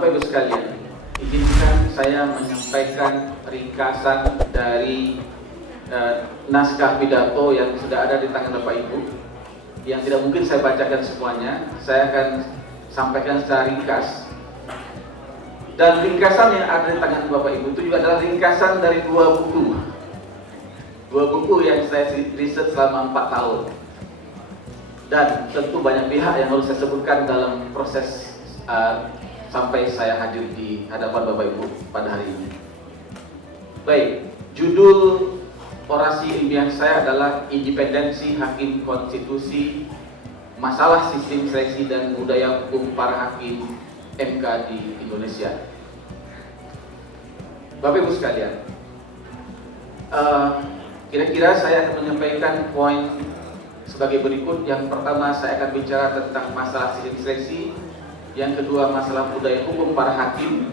Bapak Ibu sekalian, izinkan saya menyampaikan ringkasan dari naskah pidato yang sudah ada di tangan Bapak Ibu, yang tidak mungkin saya bacakan semuanya. Saya akan sampaikan secara ringkas. Dan ringkasan yang ada di tangan Bapak Ibu itu juga adalah ringkasan dari dua buku yang saya riset selama 4 tahun. Dan tentu banyak pihak yang harus saya sebutkan dalam proses sampai saya hadir di hadapan Bapak Ibu pada hari ini. Baik, judul orasi ilmiah saya adalah Independensi Hakim Konstitusi, Masalah Sistem Seleksi dan Budaya Hukum Para Hakim MK di Indonesia. Bapak Ibu sekalian, kira-kira saya akan menyampaikan poin sebagai berikut. Yang pertama, saya akan bicara tentang masalah sistem seleksi. Yang kedua, masalah budaya hukum para hakim.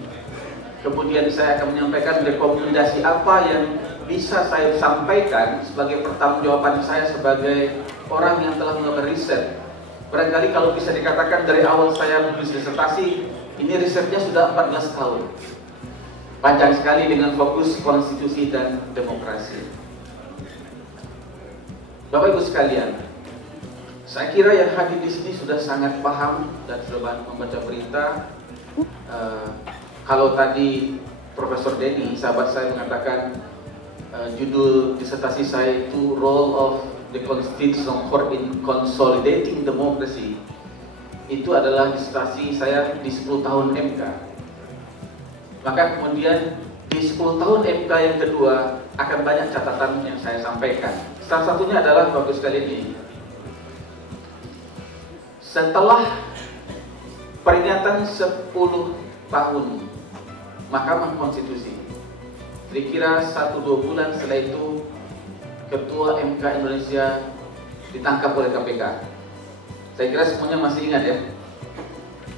Kemudian saya akan menyampaikan rekomendasi apa yang bisa saya sampaikan sebagai pertanggungjawaban saya sebagai orang yang telah melakukan riset. Barangkali kalau bisa dikatakan dari awal saya menulis disertasi, ini risetnya sudah 14 tahun. Panjang sekali dengan fokus konstitusi dan demokrasi. Bapak Ibu sekalian, saya kira yang hadir di sini sudah sangat paham dan sudah membaca berita. Kalau tadi Profesor Denny, sahabat saya, mengatakan judul disertasi saya itu Role of the Constitutional Court in Consolidating Democracy, itu adalah disertasi saya di 10 tahun MK. Maka kemudian di 10 tahun MK yang kedua akan banyak catatan yang saya sampaikan. Salah satunya adalah Bapak sekalian ini. Setelah peringatan 10 tahun Mahkamah Konstitusi, kira-kira 1-2 bulan setelah itu Ketua MK Indonesia ditangkap oleh KPK. Saya kira semuanya masih ingat ya.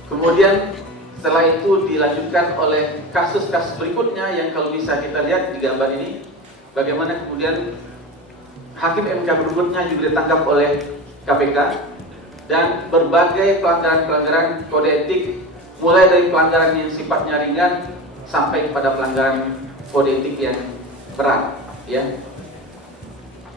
Kemudian setelah itu dilanjutkan oleh kasus-kasus berikutnya yang kalau bisa kita lihat di gambar ini, bagaimana kemudian Hakim MK berikutnya juga ditangkap oleh KPK. Dan berbagai pelanggaran-pelanggaran kode etik, mulai dari pelanggaran yang sifatnya ringan sampai kepada pelanggaran kode etik yang berat, ya.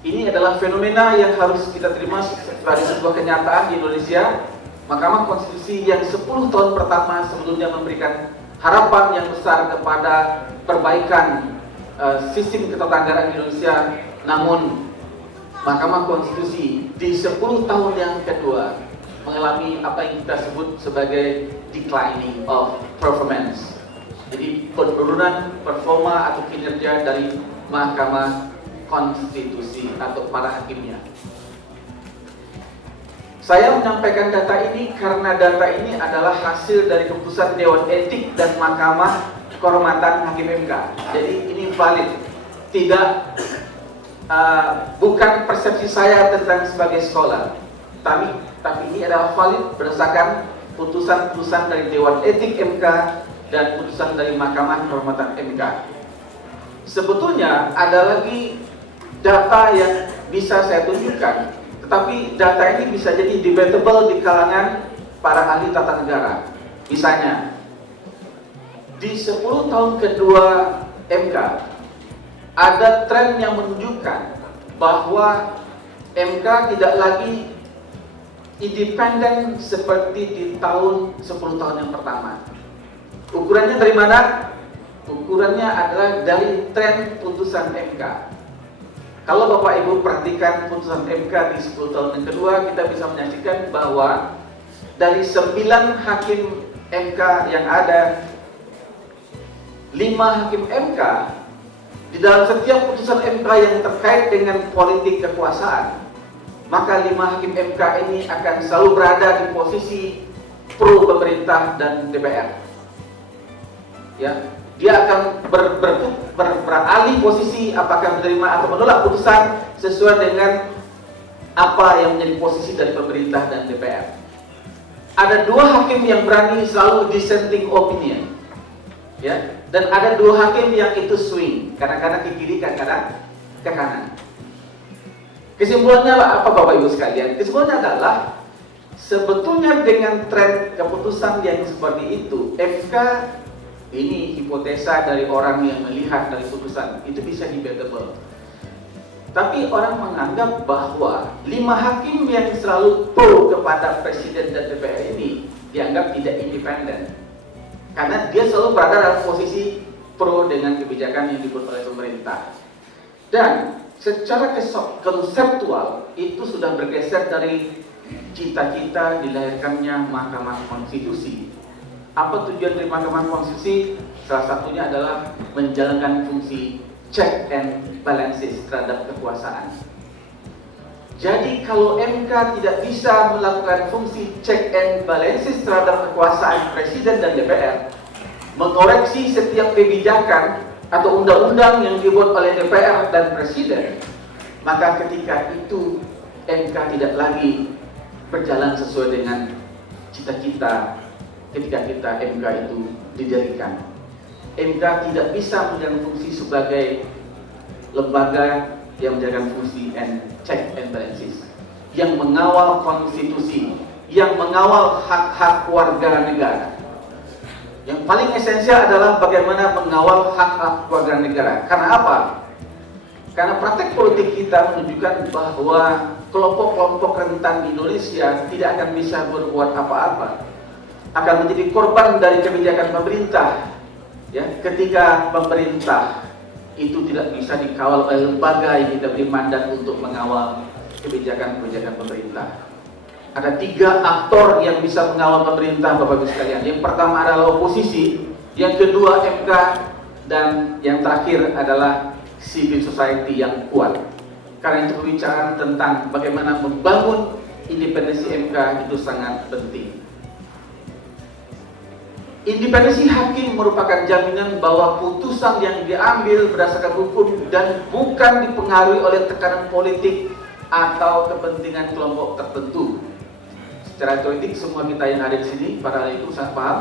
Ini adalah fenomena yang harus kita terima sebagai sebuah kenyataan di Indonesia. Mahkamah Konstitusi yang 10 tahun pertama sebelumnya memberikan harapan yang besar kepada perbaikan sistem ketatanegaraan Indonesia, namun Mahkamah Konstitusi di 10 tahun yang kedua mengalami apa yang kita sebut sebagai declining of performance. Jadi penurunan performa atau kinerja dari Mahkamah Konstitusi atau para hakimnya. Saya menyampaikan data ini karena data ini adalah hasil dari keputusan Dewan Etik dan Mahkamah Kehormatan Hakim MK. Jadi ini valid, tidak bukan persepsi saya tentang sebagai scholar, tapi ini adalah valid berdasarkan putusan-putusan dari Dewan Etik MK dan putusan dari Mahkamah Kehormatan MK. Sebetulnya ada lagi data yang bisa saya tunjukkan, tetapi data ini bisa jadi debatable di kalangan para ahli tata negara. Misalnya, di 10 tahun kedua MK, ada tren yang menunjukkan bahwa MK tidak lagi independen seperti di tahun 10 tahun yang pertama. Ukurannya dari mana? Ukurannya adalah dari tren putusan MK. Kalau Bapak Ibu perhatikan putusan MK di 10 tahun yang kedua, kita bisa menyaksikan bahwa dari 9 hakim MK yang ada, 5 hakim MK di dalam setiap putusan MK yang terkait dengan politik kekuasaan, maka 5 hakim MK ini akan selalu berada di posisi pro pemerintah dan DPR. Ya, dia akan beralih posisi apakah menerima atau menolak putusan sesuai dengan apa yang menjadi posisi dari pemerintah dan DPR. Ada 2 hakim yang berani selalu dissenting opinion, ya, dan ada 2 hakim yang itu swing, kadang-kadang ke kiri, kadang-kadang ke kanan. Kesimpulannya apa Bapak Ibu sekalian? Kesimpulannya adalah Sebetulnya dengan tren keputusan yang seperti itu, MK ini hipotesa dari orang yang melihat dari putusan itu bisa debatable. Tapi orang menganggap bahwa 5 hakim yang selalu pro kepada Presiden dan DPR ini dianggap tidak independen. Karena dia selalu berada dalam posisi pro dengan kebijakan yang dibuat oleh pemerintah. Dan secara konseptual itu sudah bergeser dari cita-cita dilahirkannya Mahkamah Konstitusi. Apa tujuan dari Mahkamah Konstitusi? Salah satunya adalah menjalankan fungsi check and balances terhadap kekuasaan. Jadi kalau MK tidak bisa melakukan fungsi check and balances terhadap kekuasaan Presiden dan DPR, mengoreksi setiap kebijakan atau undang-undang yang dibuat oleh DPR dan Presiden, maka ketika itu MK tidak lagi berjalan sesuai dengan cita-cita ketika MK itu didirikan. MK tidak bisa menjalankan fungsi sebagai lembaga yang menjalankan fungsi check and balances, yang mengawal konstitusi, yang mengawal hak-hak warga negara. Yang paling esensial adalah bagaimana mengawal hak-hak warga negara. Karena apa? Karena praktek politik kita menunjukkan bahwa kelompok-kelompok rentan di Indonesia tidak akan bisa berbuat apa-apa, akan menjadi korban dari kebijakan pemerintah. Ya, ketika pemerintah itu tidak bisa dikawal oleh lembaga yang kita beri mandat untuk mengawal kebijakan-kebijakan pemerintah. Ada 3 aktor yang bisa mengawal pemerintah, Bapak Ibu sekalian. Yang pertama adalah oposisi, yang kedua MK, dan yang terakhir adalah civil society yang kuat. Karena itu pembicaraan tentang bagaimana membangun independensi MK itu sangat penting. Independensi hakim merupakan jaminan bahwa putusan yang diambil berdasarkan hukum dan bukan dipengaruhi oleh tekanan politik atau kepentingan kelompok tertentu. Secara teoretik semua kita yang ada di sini para itu sangat paham.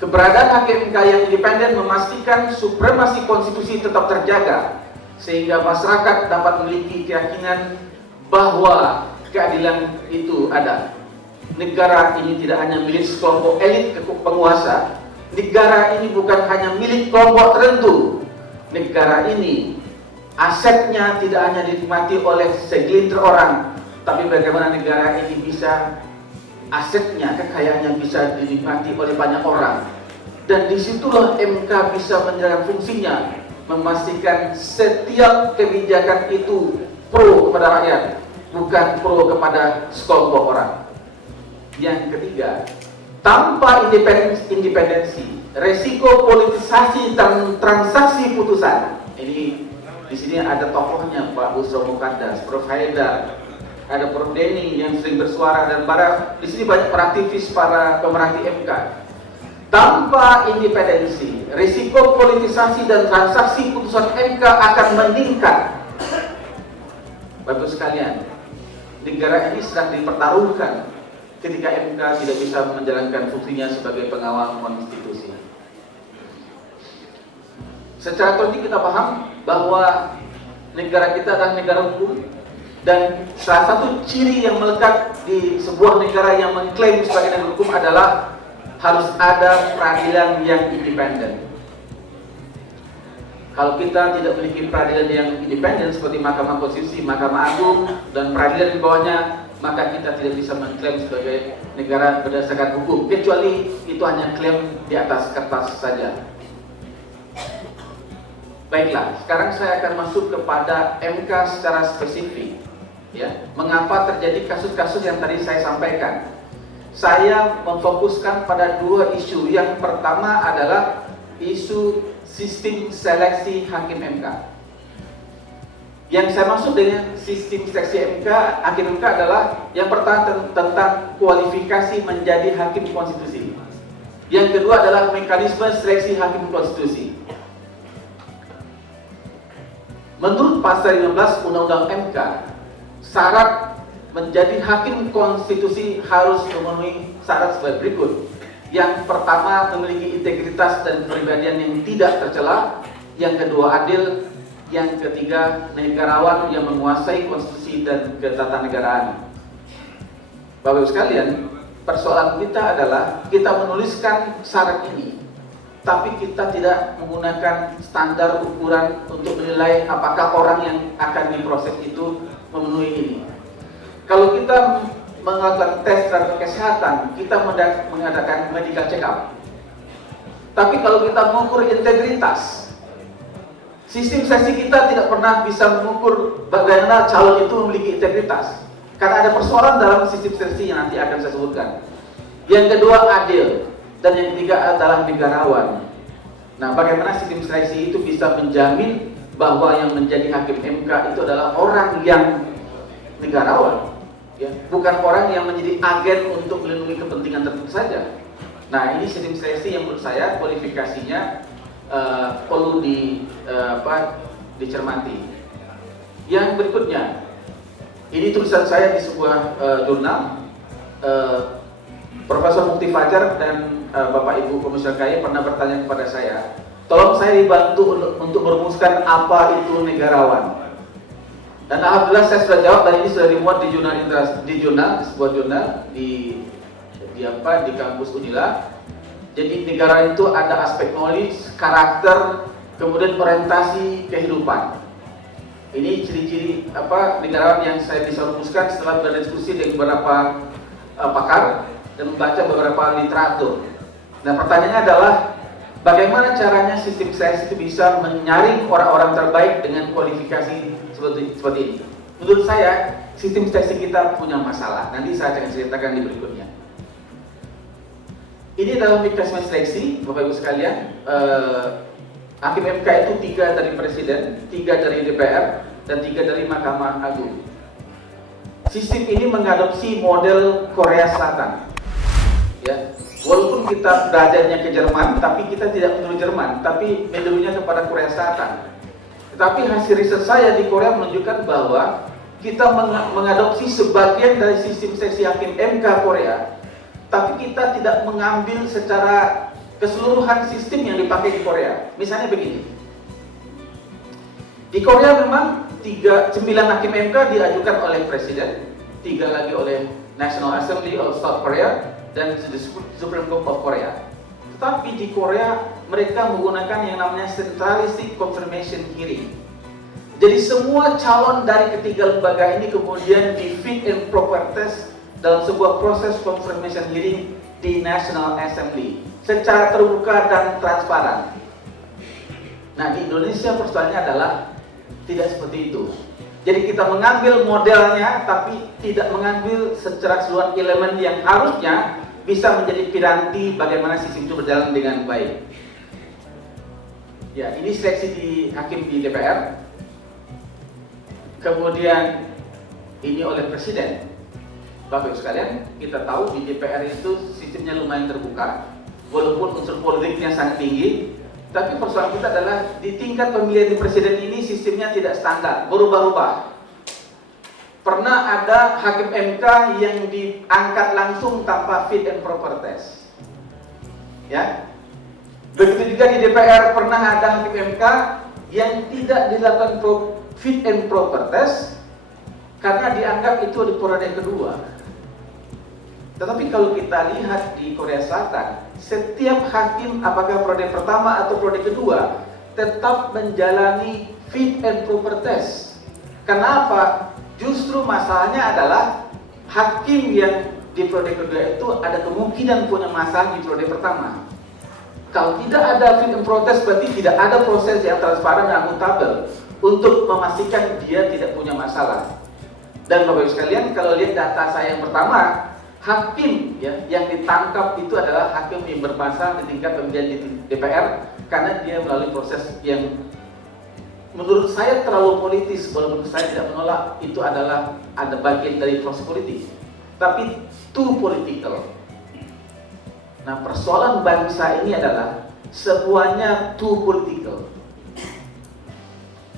Keberadaan hakim MK yang independen memastikan supremasi konstitusi tetap terjaga, sehingga masyarakat dapat memiliki keyakinan bahwa keadilan itu ada. Negara ini tidak hanya milik sekelompok elit penguasa. Negara ini bukan hanya milik kelompok tertentu. Negara ini asetnya tidak hanya dinikmati oleh segelintir orang, tapi bagaimana negara ini bisa asetnya, kekayaannya bisa dinikmati oleh banyak orang. Dan disitulah MK bisa menjalankan fungsinya, memastikan setiap kebijakan itu pro kepada rakyat, bukan pro kepada sekelompok orang. Yang ketiga, tanpa independensi, resiko politisasi dan transaksi putusan. Ini di sini ada tokohnya Pak Busro Mukadas, Prof Haidar, ada Prof Denny yang sering bersuara, dan di sini banyak para aktivis, para pemerhati MK. Tanpa independensi, risiko politisasi dan transaksi putusan MK akan meningkat. Bapak sekalian, negara ini sedang dipertaruhkan ketika MK tidak bisa menjalankan fungsinya sebagai pengawal konstitusi. Secara teoretik kita paham bahwa negara kita adalah negara hukum, dan salah satu ciri yang melekat di sebuah negara yang mengklaim sebagai negara hukum adalah harus ada peradilan yang independen. Kalau kita tidak memiliki peradilan yang independen seperti Mahkamah Konstitusi, Mahkamah Agung, dan peradilan di bawahnya, maka kita tidak bisa mengklaim sebagai negara berdasarkan hukum, kecuali itu hanya klaim di atas kertas saja. Baiklah, sekarang saya akan masuk kepada MK secara spesifik. Ya, mengapa terjadi kasus-kasus yang tadi saya sampaikan? Saya memfokuskan pada 2 isu. Yang pertama adalah isu sistem seleksi hakim MK. Yang saya maksud dengan sistem seleksi hakim MK adalah yang pertama tentang kualifikasi menjadi hakim konstitusi. Yang kedua adalah mekanisme seleksi hakim konstitusi. Menurut pasal 15 Undang-Undang MK, syarat menjadi hakim konstitusi harus memenuhi syarat sebagai berikut. Yang pertama, memiliki integritas dan kepribadian yang tidak tercela. Yang kedua, adil. Yang ketiga, negarawan yang menguasai konstitusi dan ketatanegaraan. Bapak-Ibu sekalian, persoalan kita adalah kita menuliskan syarat ini, tapi kita tidak menggunakan standar ukuran untuk menilai apakah orang yang akan diproses itu memenuhi ini. Kalau kita melakukan tes terhadap kesehatan, kita mengadakan medical check up. Tapi kalau kita mengukur integritas, sistem seleksi kita tidak pernah bisa mengukur bagaimana calon itu memiliki integritas. Karena ada persoalan dalam sistem seleksi yang nanti akan saya sebutkan. Yang kedua, adil. Dan yang ketiga adalah negarawan. Nah, bagaimana sistem seleksi itu bisa menjamin bahwa yang menjadi hakim MK itu adalah orang yang negarawan, ya, bukan orang yang menjadi agen untuk melindungi kepentingan tertentu saja. Nah, ini sistem seleksi yang menurut saya kualifikasinya perlu dicermati. Yang berikutnya, ini tulisan saya di sebuah jurnal. Profesor Mukti Fajar dan Bapak Ibu Komisioner KAI pernah bertanya kepada saya, tolong saya dibantu untuk merumuskan apa itu negarawan. Dan alhamdulillah saya sudah jawab, dan ini sudah dimuat di sebuah jurnal di kampus Unila. Jadi negara itu ada aspek knowledge, karakter, kemudian orientasi kehidupan. Ini ciri-ciri negarawan yang saya bisa rumuskan setelah berdiskusi dengan beberapa pakar dan membaca beberapa literatur. Nah, pertanyaannya adalah bagaimana caranya sistem seleksi itu bisa menyaring orang-orang terbaik dengan kualifikasi seperti ini. Menurut saya, sistem seleksi kita punya masalah. Nanti saya akan ceritakan di berikutnya. Ini adalah mekanisme seleksi, Bapak Ibu sekalian. Hakim MK itu 3 dari Presiden, 3 dari DPR, dan 3 dari Mahkamah Agung. Sistem ini mengadopsi model Korea Selatan. Ya, walaupun kita belajarnya ke Jerman, tapi kita tidak meniru Jerman, tapi menirunya kepada Korea Selatan. Tetapi hasil riset saya di Korea menunjukkan bahwa kita mengadopsi sebagian dari sistem seleksi hakim MK Korea, tapi kita tidak mengambil secara keseluruhan sistem yang dipakai di Korea. Misalnya begini, di Korea memang 9 hakim MK diajukan oleh Presiden, 3 lagi oleh National Assembly of South Korea, dan the Supreme Court of Korea. Tetapi di Korea mereka menggunakan yang namanya centralistic confirmation hearing. Jadi semua calon dari ketiga lembaga ini kemudian di fit and proper test dalam sebuah proses confirmation hearing di National Assembly secara terbuka dan transparan. Nah, di Indonesia persoalannya adalah tidak seperti itu. Jadi kita mengambil modelnya tapi tidak mengambil secara keseluruhan elemen yang harusnya bisa menjadi piranti bagaimana sistem itu berjalan dengan baik. Ya, ini seleksi di hakim di DPR. Kemudian ini oleh Presiden. Bapak Ibu sekalian, kita tahu di DPR itu sistemnya lumayan terbuka, walaupun unsur politiknya sangat tinggi. Tapi persoalan kita adalah di tingkat pemilihan di Presiden ini sistemnya tidak standar, berubah-ubah. Pernah ada hakim MK yang diangkat langsung tanpa fit and proper test. Ya. Begitu juga di DPR pernah ada hakim MK yang tidak dilakukan fit and proper test karena dianggap itu di periode kedua. Tetapi kalau kita lihat di Korea Selatan, setiap hakim apakah periode pertama atau periode kedua tetap menjalani fit and proper test. Kenapa? Justru masalahnya adalah hakim yang di periode kedua itu ada kemungkinan punya masalah di periode pertama. Kalau tidak ada fit and proper test, berarti tidak ada proses yang transparan dan akuntabel untuk memastikan dia tidak punya masalah. Dan Bapak Ibu sekalian, kalau lihat data saya yang pertama, hakim ya, yang ditangkap itu adalah hakim yang bermasalah di tingkat pemilihan di DPR karena dia melalui proses yang menurut saya terlalu politis. Walaupun saya tidak menolak, itu adalah ada bagian dari proses politik, tapi too political. Nah, persoalan bangsa ini adalah semuanya too political.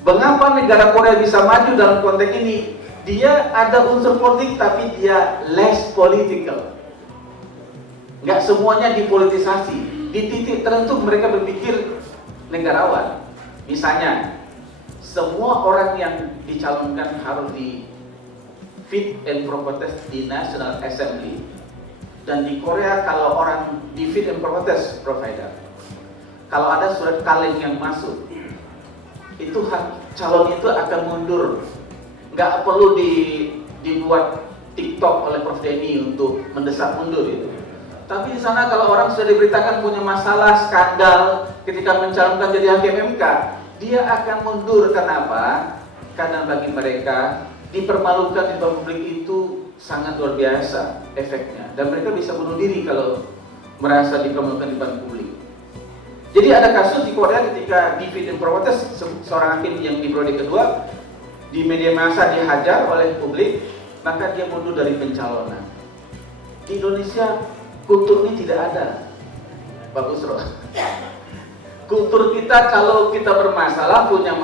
Mengapa negara Korea bisa maju dalam konteks ini? Dia ada unsur politik tapi dia less political. Nggak semuanya dipolitisasi. Di titik tertentu mereka berpikir negarawan. Misalnya, semua orang yang dicalonkan harus di fit and proper test di National Assembly. Dan di Korea kalau orang di fit and proper provider, kalau ada surat kaleng yang masuk, itu calon itu akan mundur. Nggak perlu dibuat TikTok oleh Prof Denny untuk mendesak mundur itu. Tapi di sana kalau orang sudah diberitakan punya masalah skandal ketika mencalonkan jadi hakim MK, dia akan mundur. Kenapa? Karena bagi mereka dipermalukan di depan publik itu sangat luar biasa efeknya, dan mereka bisa bunuh diri kalau merasa dipermalukan di depan publik. Jadi ada kasus di Korea ketika di fit and proper test, seorang hakim yang di periode kedua di media massa dihajar oleh publik, maka dia mundur dari pencalonan. Di Indonesia kultur ini tidak ada, Pak Busro. Kultur kita kalau kita bermasalah, punya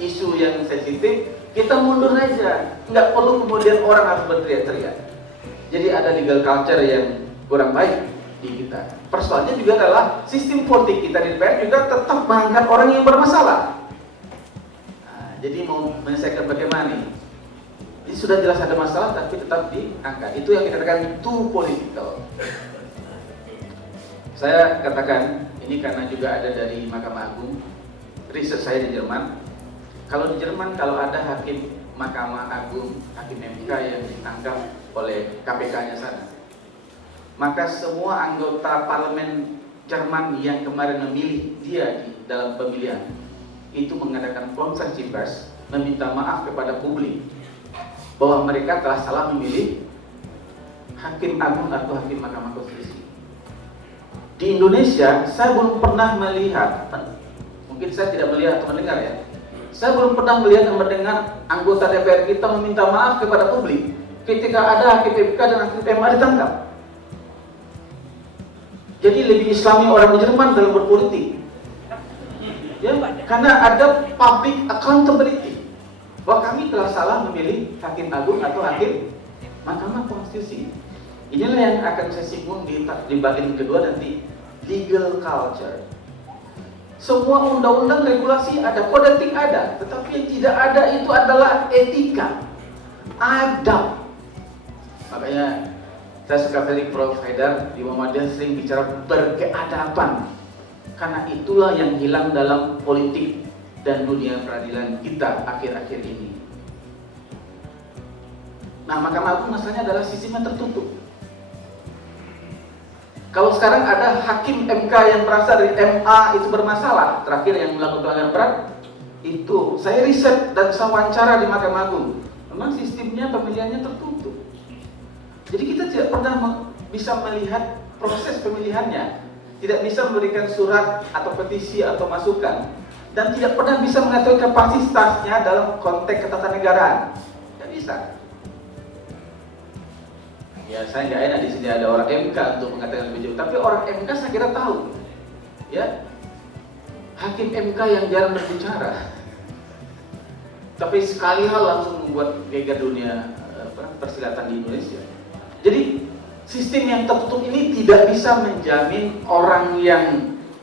isu yang sensitif, kita mundur aja, nggak perlu kemudian orang harus berteriak-teriak. Jadi ada legal culture yang kurang baik di kita. Persoalannya juga adalah sistem politik kita di DPR juga tetap mengangkat orang yang bermasalah. Nah, jadi mau menyelesaikan bagaimana nih? Ini sudah jelas ada masalah tapi tetap diangkat. Itu yang kita katakan too political. Saya katakan ini karena juga ada dari Mahkamah Agung, riset saya di Jerman. Kalau di Jerman kalau ada hakim Mahkamah Agung, hakim MK yang ditangkap oleh KPK-nya sana, maka semua anggota parlemen Jerman yang kemarin memilih dia di dalam pemilihan itu mengadakan konferensi pers meminta maaf kepada publik bahwa mereka telah salah memilih hakim agung atau hakim Mahkamah Konstitusi. Di Indonesia saya belum pernah melihat, mungkin saya tidak melihat atau mendengar ya, saya belum pernah melihat dan mendengar anggota DPR kita meminta maaf kepada publik ketika ada hakim MK dan hakim MA ditangkap. Jadi lebih Islami orang di Jerman dalam berpolitik, ya, karena ada public accountability bahwa kami telah salah memilih hakim agung atau hakim Mahkamah Konstitusi. Inilah yang akan saya singgung di bagian kedua nanti, legal culture. Semua undang-undang regulasi ada, kode etik ada, tetapi yang tidak ada itu adalah etika, adab. Makanya saya suka dari Prof Haidar di Muhammadiyah sering bicara berkeadaban, karena itulah yang hilang dalam politik dan dunia peradilan kita akhir-akhir ini. Nah, Mahkamah Agung masalahnya adalah sistemnya tertutup. Kalau sekarang ada hakim MK yang berasal dari MA itu bermasalah, terakhir yang melakukan pelanggaran berat, itu saya riset dan saya wawancara di Mahkamah Agung, memang sistemnya pemilihannya tertutup. Jadi kita tidak pernah bisa melihat proses pemilihannya, tidak bisa memberikan surat atau petisi atau masukan, dan tidak pernah bisa mengetahui kapasitasnya dalam konteks ketatanegaraan. Tidak bisa. Ya, saya nggak enak di sini ada orang MK untuk mengatakan lebih jauh, tapi orang MK saya kira tahu, ya, hakim MK yang jarang berbicara, tapi sekali hal langsung membuat geger dunia persilatan di Indonesia. Jadi sistem yang tertutup ini tidak bisa menjamin orang yang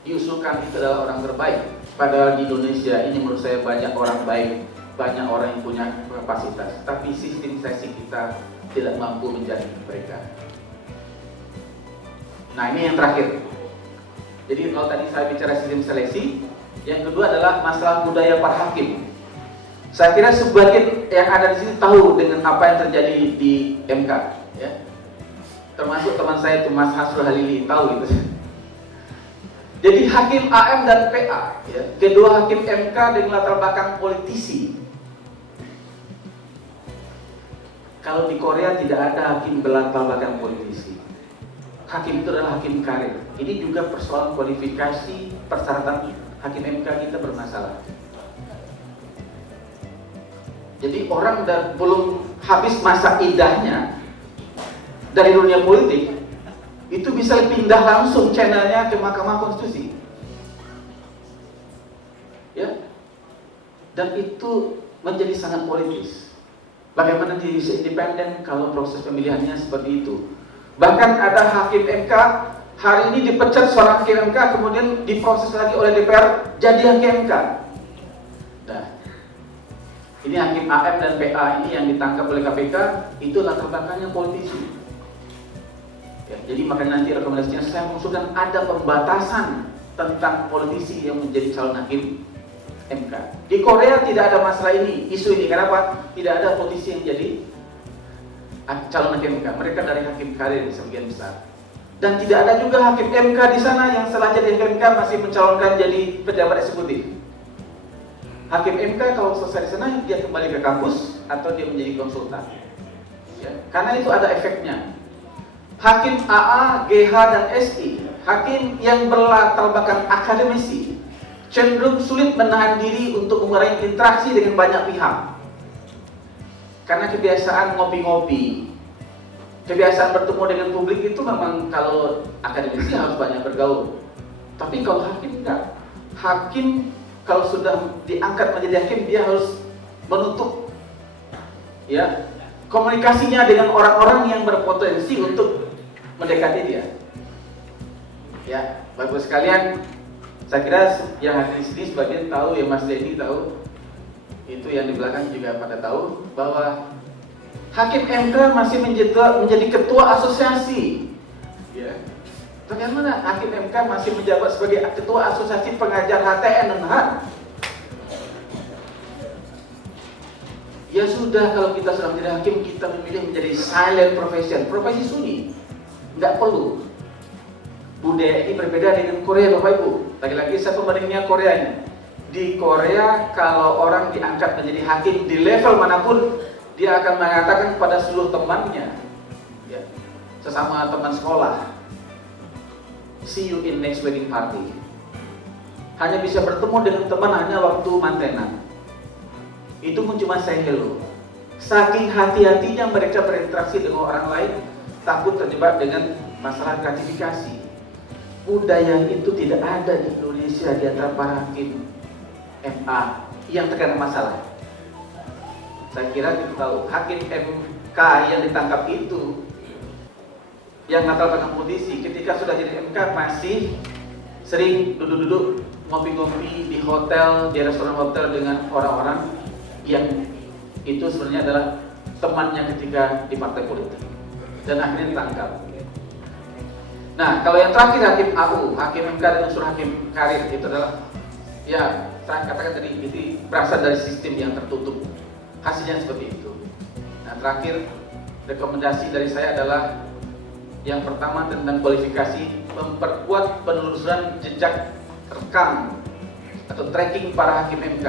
diusulkan itu adalah orang terbaik. Padahal di Indonesia ini menurut saya banyak orang baik, banyak orang yang punya kapasitas, tapi sistem seleksi kita tidak mampu menjadi mereka. Nah, ini yang terakhir. Jadi kalau tadi saya bicara sistem seleksi, yang kedua adalah masalah budaya para hakim. Saya kira sebagian yang ada di sini tahu dengan apa yang terjadi di MK, ya. Termasuk teman saya itu Mas Hasrul Halili tahu gitu. Jadi hakim AM dan PA, ya, kedua hakim MK dengan latar belakang politisi. Kalau di Korea tidak ada hakim berlatar belakang politisi. Hakim itu adalah hakim karir. Ini juga persoalan kualifikasi persyaratan hakim MK kita bermasalah. Jadi orang belum habis masa idahnya dari dunia politik, itu bisa pindah langsung channelnya ke Mahkamah Konstitusi, ya, dan itu menjadi sangat politis. Bagaimana dia bisa independen kalau proses pemilihannya seperti itu? Bahkan ada hakim MK hari ini dipecat seorang hakim MK, kemudian diproses lagi oleh DPR jadi hakim MK. Nah, ini hakim AM dan PA ini yang ditangkap oleh KPK, itu latar belakangnya politisi. Ya, jadi makanya nanti rekomendasinya saya mengusulkan ada pembatasan tentang politisi yang menjadi calon hakim MK. Di Korea tidak ada masalah ini, isu ini. Kenapa? Tidak ada politisi yang jadi calon hakim MK. Mereka dari hakim karir sebagian besar. Dan tidak ada juga hakim MK di sana yang setelah jadi hakim MK masih mencalonkan jadi pejabat eksekutif. Hakim MK kalau selesai di sana dia kembali ke kampus atau dia menjadi konsultan. Ya, karena itu ada efeknya. Hakim AA, GH, dan SI, hakim yang berlatar belakang akademisi, cenderung sulit menahan diri untuk mengurangi interaksi dengan banyak pihak. Karena kebiasaan ngopi-ngopi, kebiasaan bertemu dengan publik itu memang kalau akademisi harus banyak bergaul. Tapi kalau hakim enggak. Hakim kalau sudah diangkat menjadi hakim dia harus menutup ya komunikasinya dengan orang-orang yang berpotensi untuk mendekati dia. Ya, Bapak sekalian, saya kira yang hadir di sini sebagian tahu, ya Mas Dedi tahu, itu yang di belakang juga pada tahu bahwa hakim MK masih menjadi ketua asosiasi. Ya. Bagaimana hakim MK masih menjabat sebagai ketua asosiasi pengajar HTN dan HAN? Ya sudah, kalau kita sudah menjadi hakim, kita memilih menjadi silent profession, profesi sunyi. Nggak perlu. Budaya ini berbeda dengan Korea, Bapak Ibu. Lagi-lagi saya pembandingnya Korea ini. Di Korea, kalau orang diangkat menjadi hakim di level manapun, dia akan mengatakan kepada seluruh temannya, ya, sesama teman sekolah, see you in next wedding party. Hanya bisa bertemu dengan teman hanya waktu mantenan. Itu pun cuma say hello. Saking hati-hatinya mereka berinteraksi dengan orang lain, takut terjebak dengan masalah gratifikasi. Budaya itu tidak ada di Indonesia di antara para hakim MA yang terkena masalah. Saya kira kita tahu hakim MK yang ditangkap itu yang natal dengan politisi ketika sudah jadi MK masih sering duduk-duduk ngopi-ngopi di hotel, di restoran hotel dengan orang-orang yang itu sebenarnya adalah temannya ketika di partai politik dan akhirnya ditangkap. Nah, kalau yang terakhir hakim AU, hakim MK dan unsur hakim karir itu adalah ya saya katakan tadi itu berasal dari sistem yang tertutup. Hasilnya seperti itu. Nah, terakhir rekomendasi dari saya adalah yang pertama tentang kualifikasi, memperkuat penelusuran jejak rekam atau tracking para hakim MK.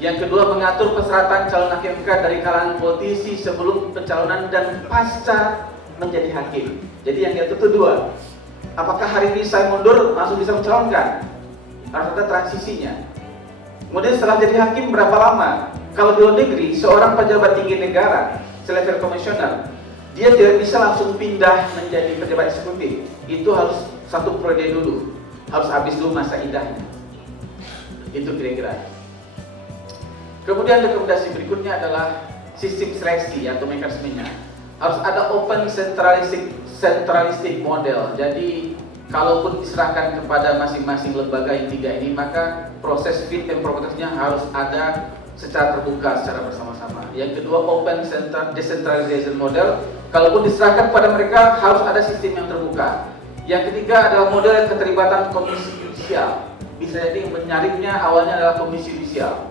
Yang kedua, mengatur persyaratan calon hakim MK dari kalangan politisi sebelum pencalonan dan pasca menjadi hakim. Jadi yang diatur itu dua. Apakah hari ini saya mundur langsung bisa mencalonkan? Harus ada transisinya. Kemudian setelah jadi hakim berapa lama? Kalau di luar negeri, seorang pejabat tinggi negara, selevel komisioner, dia tidak bisa langsung pindah menjadi pejabat eksekutif. Itu harus satu periode dulu, harus habis dulu masa idahnya. Itu kira-kira. Kemudian rekomendasi berikutnya adalah sistem seleksi atau mekanismenya. Harus ada open centralistic model. Jadi kalaupun diserahkan kepada masing-masing lembaga yang tiga ini, maka proses fit and proper testnya harus ada secara terbuka, secara bersama-sama. Yang kedua, open decentralization model. Kalaupun diserahkan kepada mereka, harus ada sistem yang terbuka. Yang ketiga adalah model keterlibatan komisi judisial. Bisa jadi menyaringnya awalnya adalah komisi judisial,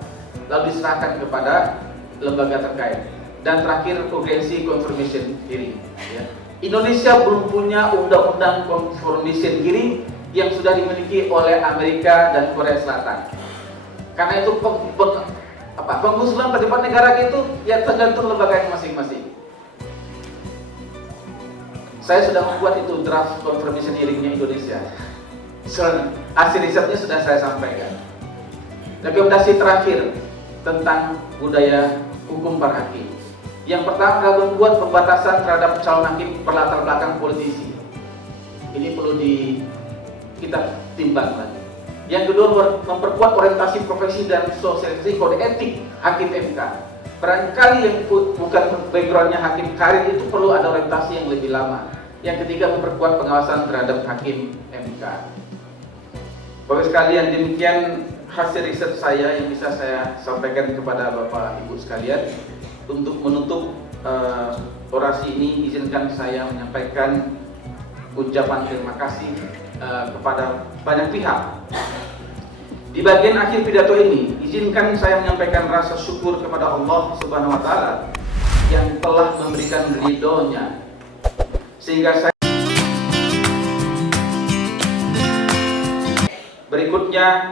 lalu diserahkan kepada lembaga terkait. Dan terakhir, urgency confirmation hearing. Ya. Indonesia belum punya undang-undang confirmation hearing yang sudah dimiliki oleh Amerika dan Korea Selatan. Karena itu pengusulan pejabat negara itu ya tergantung lembaga yang masing-masing. Saya sudah membuat itu draft confirmation hearingnya Indonesia. Hasil risetnya sudah saya sampaikan. Rekomendasi terakhir tentang budaya hukum para hakim. Yang pertama adalah membuat pembatasan terhadap calon hakim berlatar belakang politisi. Ini perlu kita timbang lagi. Yang kedua, memperkuat orientasi profesi dan sosialisasi kode etik hakim MK. Barangkali yang bukan backgroundnya hakim karir itu perlu ada orientasi yang lebih lama. Yang ketiga, memperkuat pengawasan terhadap hakim MK. Bapak sekalian, demikian hasil riset saya yang bisa saya sampaikan kepada Bapak Ibu sekalian untuk menutup orasi ini, izinkan saya menyampaikan ucapan terima kasih kepada banyak pihak. Di bagian akhir pidato ini, izinkan saya menyampaikan rasa syukur kepada Allah Subhanahu wa Ta'ala yang telah memberikan ridho-Nya sehingga saya. Berikutnya